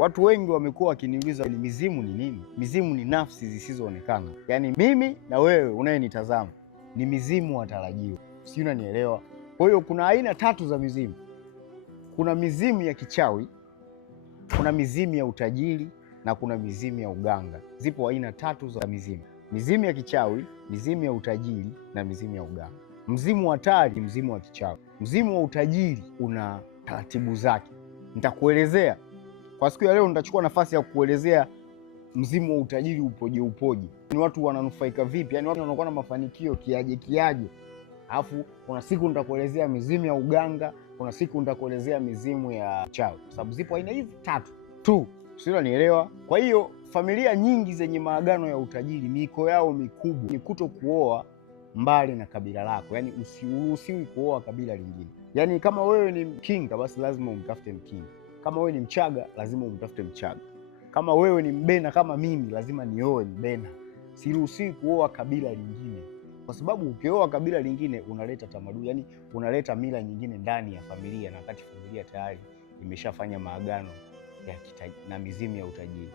Watu wengi wamekuwa wakiniuliza ni mizimu ni nini? Mizimu ni nafsi zisizoonekana. Yaani mimi na wewe unayenitazama ni mizimu watarajiwa. Sijui unanielewa? Kwa hiyo kuna aina tatu za mizimu. Kuna mizimu ya kichawi, kuna mizimu ya utajiri na kuna mizimu ya uganga. Zipo aina tatu za mizimu. Mizimu ya kichawi, mizimu ya utajiri na mizimu ya uganga. Mzimu hatari ni mzimu wa kichawi. Mzimu wa utajiri una taratibu zake. Nitakuelezea. Kwa siku ya leo nitachukua nafasi ya kuelezea mzimu wa utajiri upoje. Ni watu wananufaika vipi? Yaani watu wanakuwa na mafanikio kiaje. Alafu kuna siku nitakuelezea mizimu ya uganga, kuna siku nitakuelezea mizimu ya chawi. Kwa sababu zipo aina hizi tatu tu. Sio, nielewa? Kwa hiyo familia nyingi zenye maagano ya utajiri, miiko yao mikubwa ni kuto kuoa mbali na kabila lako. Yaani usiruhusiwi kuoa kabila lingine. Yaani kama wewe ni Mkinga basi lazima umtafute Mkinga. Kama wewe ni Mchaga lazima umtafute Mchaga. Kama wewe ni Mbena kama mimi lazima nioe Mbena. Siruhusiwi kuoa kabila lingine. Kwa sababu ukioa kabila lingine unaleta tamaduni, yani unaleta mila nyingine ndani ya familia, na wakati familia tayari imeshafanya maagano na mizimu ya utajiri.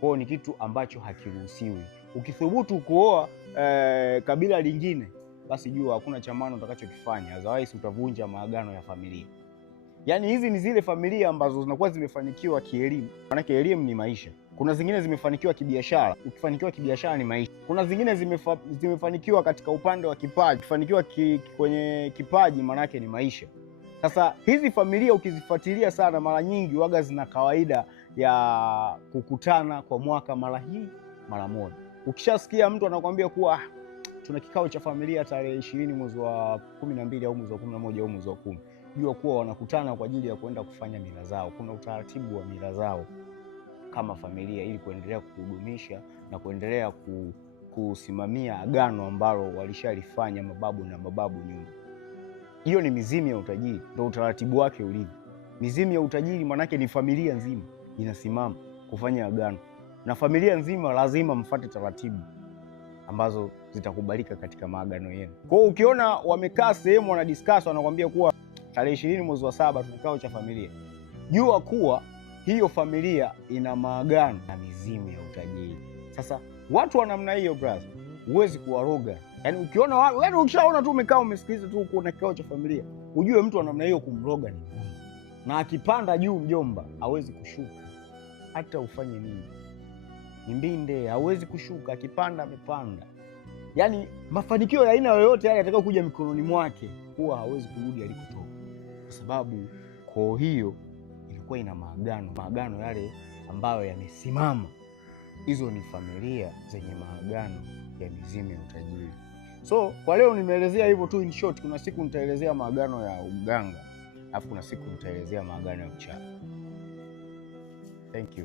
Kwa hiyo ni kitu ambacho hakiruhusiwi. Ukithubutu kuoa kabila lingine, basi jua hakuna chamano utakachokifanya, otherwise utavunja maagano ya familia. Yaani hizi ni zile familia ambazo zinakuwa zimefanikiwa kielimu. Maana elimu ni maisha. Kuna zingine zimefanikiwa kibiashara. Ukifanikiwa kibiashara ni maisha. Kuna zingine zimefanikiwa katika upande wa kipaji. Ukifanikiwa kwenye kipaji maana yake ni maisha. Sasa hizi familia ukizifuatilia sana, mara nyingi waga zina kawaida ya kukutana kwa mwaka mara moja. Ukishasikia mtu anakuambia kuwa tuna kikao cha familia tarehe 20 mwezi wa 12 au mwezi wa 11 au mwezi wa 10, jua kuwa wanakutana kwa ajili ya kwenda kufanya mila zao. Kuna utaratibu wa mila zao kama familia ili kuendelea kuhudumisha na kuendelea kusimamia agano ambalo walishalifanya mababu na mababu nyuma. Hiyo ni mizimu ya utajiri, ndio utaratibu wake ulivyo. Mizimu ya utajiri manake ni familia nzima inasimama kufanya agano, na familia nzima lazima mfuate taratibu ambazo zitakubalika katika maagano yenu. Kwa hiyo ukiona wamekaa sehemu wanadiscuss, wanakuambia kuwa tarehe 20 mwezi wa 7 tuna kikao cha familia, jua kuwa hiyo familia ina maagano na mizimu ya utajiri. Sasa watu wa namna hiyo brother, huwezi kuwaroga. Yaani ukiona yaani ukishaona tu umekaa umesikiliza tu kuna kikao cha familia, ujue mtu wa namna hiyo kumroga ni ngumu. Na akipanda juu mjomba hawezi kushuka. Hata ufanye nini. Ni mbinde hawezi kushuka, akipanda amepanda. Yaani mafanikio ya aina yoyote yale yatakao kuja mikononi mwake huwa hawezi kurudi alikotoka. Kwa sababu koo hiyo ilikuwa ina maagano yale ambayo yamesimama. Hizo ni familia zenye maagano ya mizimu ya utajiri. So kwa leo nimeelezea hivyo tu in short. Kuna siku nitaelezea maagano ya uganga, alafu kuna siku nitaelezea maagano ya uchawi. Thank you.